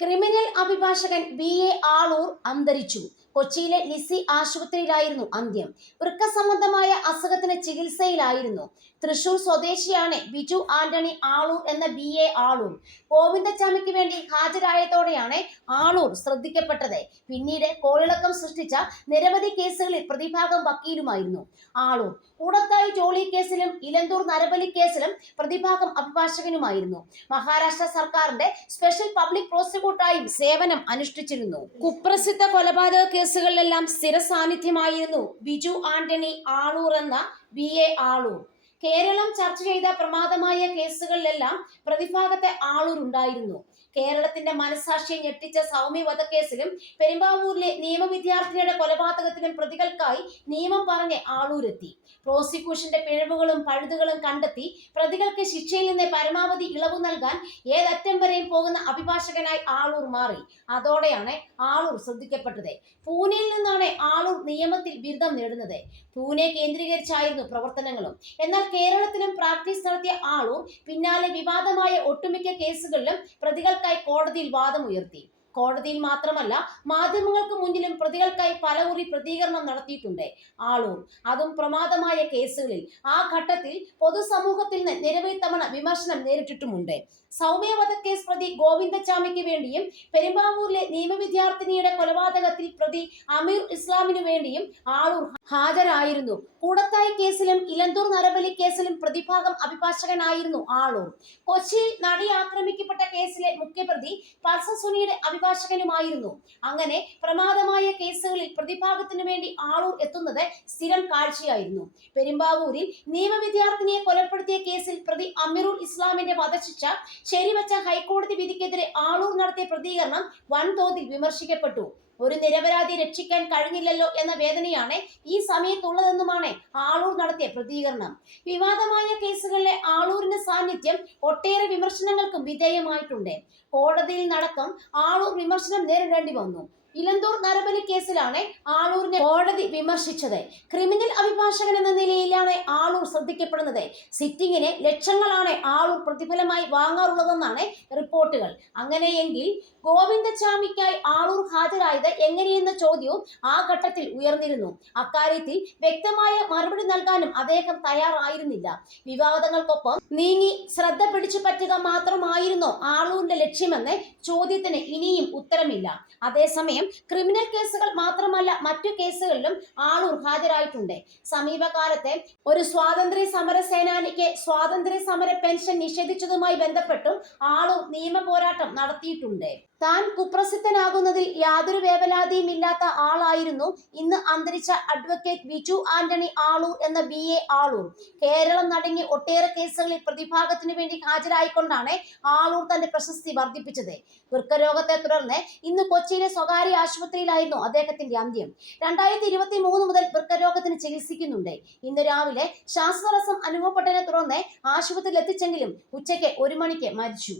Criminal അഭിഭാഷകൻ B A Aloor അന്തരിച്ചു. കൊച്ചിയിലെ ലിസി ആശുപത്രിയിലായിരുന്നു അന്ത്യം. വൃക്ക സംബന്ധമായ അസുഖത്തിന് ചികിത്സയിലായിരുന്നു. തൃശൂർ സ്വദേശിയാണ് ബിജു ആന്റണി ആളൂർ എന്ന ബി എ ആളൂർ. ഗോവിന്ദച്ചാമിക്ക് വേണ്ടി ഹാജരായതോടെയാണ് ആളൂർ ശ്രദ്ധിക്കപ്പെട്ടത്. പിന്നീട് കോളിളക്കം സൃഷ്ടിച്ച നിരവധി കേസുകളിൽ പ്രതിഭാഗം വക്കീലുമായിരുന്നു ആളൂർ. കൂടത്തായി ജോളി കേസിലും ഇലന്തൂർ നരബലി കേസിലും പ്രതിഭാഗം അഭിഭാഷകനുമായിരുന്നു. മഹാരാഷ്ട്ര സർക്കാരിന്റെ സ്പെഷ്യൽ പബ്ലിക് പ്രോസിക്യൂട്ടറായും സേവനം അനുഷ്ഠിച്ചിരുന്നു. കുപ്രസിദ്ധ കൊലപാതക കേസുകളിലെല്ലാം സ്ഥിര സാന്നിധ്യമായിരുന്നു ബിജു ആന്റണി ആളൂർ എന്ന ബി എ ആളൂർ. കേരളം ചർച്ച ചെയ്ത പ്രമാദമായ കേസുകളിലെല്ലാം പ്രതിഭാഗത്തെ ആളൂർ ഉണ്ടായിരുന്നു. കേരളത്തിന്റെ മനസാക്ഷിയെ ഞെട്ടിച്ച സൗമ്യ വധക്കേസിലും പെരുമ്പാവൂരിലെ നിയമ വിദ്യാർത്ഥിനിയുടെ കൊലപാതകത്തിലും പ്രതികൾക്കായി നിയമം പറഞ്ഞ് ആളൂരെത്തി. പ്രോസിക്യൂഷന്റെ പിഴവുകളും പഴുതുകളും കണ്ടെത്തി പ്രതികൾക്ക് ശിക്ഷയിൽ നിന്ന് പരമാവധി ഇളവ് നൽകാൻ ഏതറ്റം വരെയും പോകുന്ന അഭിഭാഷകനായി ആളൂർ മാറി. അതോടെയാണ് ആളൂർ ശ്രദ്ധിക്കപ്പെട്ടത്. പൂനെയിൽ നിന്നാണ് ആളൂർ നിയമത്തിൽ ബിരുദം നേടുന്നത്. പൂനെ കേന്ദ്രീകരിച്ചായിരുന്നു പ്രവർത്തനങ്ങളും. എന്നാൽ കേരളത്തിലും പ്രാക്ടീസ് നടത്തിയ ആളൂർ പിന്നാലെ വിവാദമായ ഒട്ടുമിക്ക കേസുകളിലും പ്രതികൾക്കായി കോടതിയിൽ വാദമുയർത്തി. കോടതിയിൽ മാത്രമല്ല മാധ്യമങ്ങൾക്ക് മുന്നിലും പ്രതികൾക്കായി പലകുറി പ്രതികരണം നടത്തിയിട്ടുണ്ട്. ആളൂർ അതും പ്രമാദമായ കേസുകളിൽ ആ ഘട്ടത്തിൽ പൊതുസമൂഹത്തിൽ നിന്ന് നിരവധി തവണ വിമർശനം നേരിട്ടിട്ടുമുണ്ട്. സൗമ്യ വധക്കേസ് പ്രതി ഗോവിന്ദച്ചാമിക്ക് വേണ്ടിയും പെരുമ്പാവൂരിലെ നിയമവിദ്യാർത്ഥിനിയുടെ കൊലപാതകത്തിൽ പ്രതി അമീർ ഇസ്ലാമിനു വേണ്ടിയും ആളൂർ ഹാജരായിരുന്നു. കൂടത്തായി കേസിലും ഇലന്തൂർ നരബലി കേസിലും പ്രതിഭാഗം അഭിഭാഷകനായിരുന്നു ആളൂർ. കൊച്ചിയിൽ നടി ആക്രമിക്കപ്പെട്ട കേസിലെ മുഖ്യപ്രതി പൾസ സുനിയുടെ അഭിഭാഷകനുമായിരുന്നു. അങ്ങനെ പ്രമാദമായ കേസുകളിൽ പ്രതിഭാഗത്തിനു വേണ്ടി ആളൂർ എത്തുന്നത് സ്ഥിരം കാഴ്ചയായിരുന്നു. പെരുമ്പാവൂരിൽ നിയമവിദ്യാർത്ഥിനിയെ കൊലപ്പെടുത്തിയ കേസിൽ പ്രതി അമീറുൽ ഇസ്ലാമിന്റെ വധശിക്ഷ ശരിവച്ച ഹൈക്കോടതി വിധിക്കെതിരെ ആളൂർ നടത്തിയ പ്രതികരണം വൻതോതിൽ വിമർശിക്കപ്പെട്ടു. ഒരു നിരപരാധി രക്ഷിക്കാൻ കഴിഞ്ഞില്ലല്ലോ എന്ന വേദനയാണ് ഈ സമയത്തുള്ളതെന്നുമാണ് ആളൂർ നടത്തിയ പ്രതികരണം. വിവാദമായ കേസുകളിലെ ആളൂരിന്റെ സാന്നിധ്യം ഒട്ടേറെ വിമർശനങ്ങൾക്കും വിധേയമായിട്ടുണ്ട്. കോടതിയിൽ നടക്കം ആളൂർ വിമർശനം നേരിടേണ്ടി വന്നു. ഇലന്തൂർ നരബലി കേസിലാണ് ആളൂരിനെ കോടതി വിമർശിച്ചത്. ക്രിമിനൽ അഭിഭാഷകൻ എന്ന നിലയിലാണ് ആളൂർ ശ്രദ്ധിക്കപ്പെടുന്നത്. സിറ്റിങ്ങിന് ലക്ഷങ്ങളാണ് ആളൂർ പ്രതിഫലമായി വാങ്ങാറുള്ളതെന്നാണ് റിപ്പോർട്ടുകൾ. അങ്ങനെയെങ്കിൽ ഗോവിന്ദചാമിക്കായി ആളൂർ ഹാജരായത് എങ്ങനെയെന്ന ചോദ്യവും ആ ഘട്ടത്തിൽ ഉയർന്നിരുന്നു. അക്കാര്യത്തിൽ വ്യക്തമായ മറുപടി നൽകാനും അദ്ദേഹം തയ്യാറായിരുന്നില്ല. വിവാദങ്ങൾക്കൊപ്പം നീങ്ങി ശ്രദ്ധ പിടിച്ചു പറ്റുക മാത്രമായിരുന്നോ ആളൂരിന്റെ ലക്ഷ്യമെന്ന് ചോദ്യത്തിന് ഇനിയും ഉത്തരമില്ല. അതേസമയം ക്രിമിനൽ കേസുകൾ മാത്രമല്ല മറ്റു കേസുകളിലും ആളൂർ ഹാജരായിട്ടുണ്ട്. സമീപകാലത്തെ ഒരു സ്വാതന്ത്ര്യ സമര സേനാനിക്ക് സ്വാതന്ത്ര്യ സമര പെൻഷൻ നിഷേധിച്ചതുമായി ബന്ധപ്പെട്ടും ആളൂർ നിയമ പോരാട്ടം നടത്തിയിട്ടുണ്ട്. താൻ കുപ്രസിദ്ധനാകുന്നതിൽ യാതൊരു വേവലാതിയും ഇല്ലാത്ത ആളായിരുന്നു. ഇന്ന് അന്തരിച്ച അഡ്വക്കേറ്റ് ബിജു ആന്റണി ആളൂർ എന്ന ബി. എ. ആളൂർ. കേരളം നടങ്ങി ഒട്ടേറെ കേസുകളിൽ പ്രതിഭാഗത്തിനു വേണ്ടി ഹാജരായിക്കൊണ്ടാണ് ആളൂർ തന്റെ പ്രശസ്തി വർദ്ധിപ്പിച്ചത്. വൃക്കരോഗത്തെ തുടർന്ന് ഇന്ന് കൊച്ചിയിലെ സ്വകാര്യ ആശുപത്രിയിലായിരുന്നു അദ്ദേഹത്തിന്റെ അന്ത്യം. രണ്ടായിരത്തി ഇരുപത്തി മൂന്ന് മുതൽ വൃക്കരോഗത്തിന് ചികിത്സിക്കുന്നുണ്ട്. ഇന്ന് രാവിലെ ശ്വാസതടസ്സം അനുഭവപ്പെട്ടതിനെ തുടർന്ന് ആശുപത്രിയിൽ എത്തിച്ചെങ്കിലും ഉച്ചയ്ക്ക് ഒരു മണിക്ക് മരിച്ചു.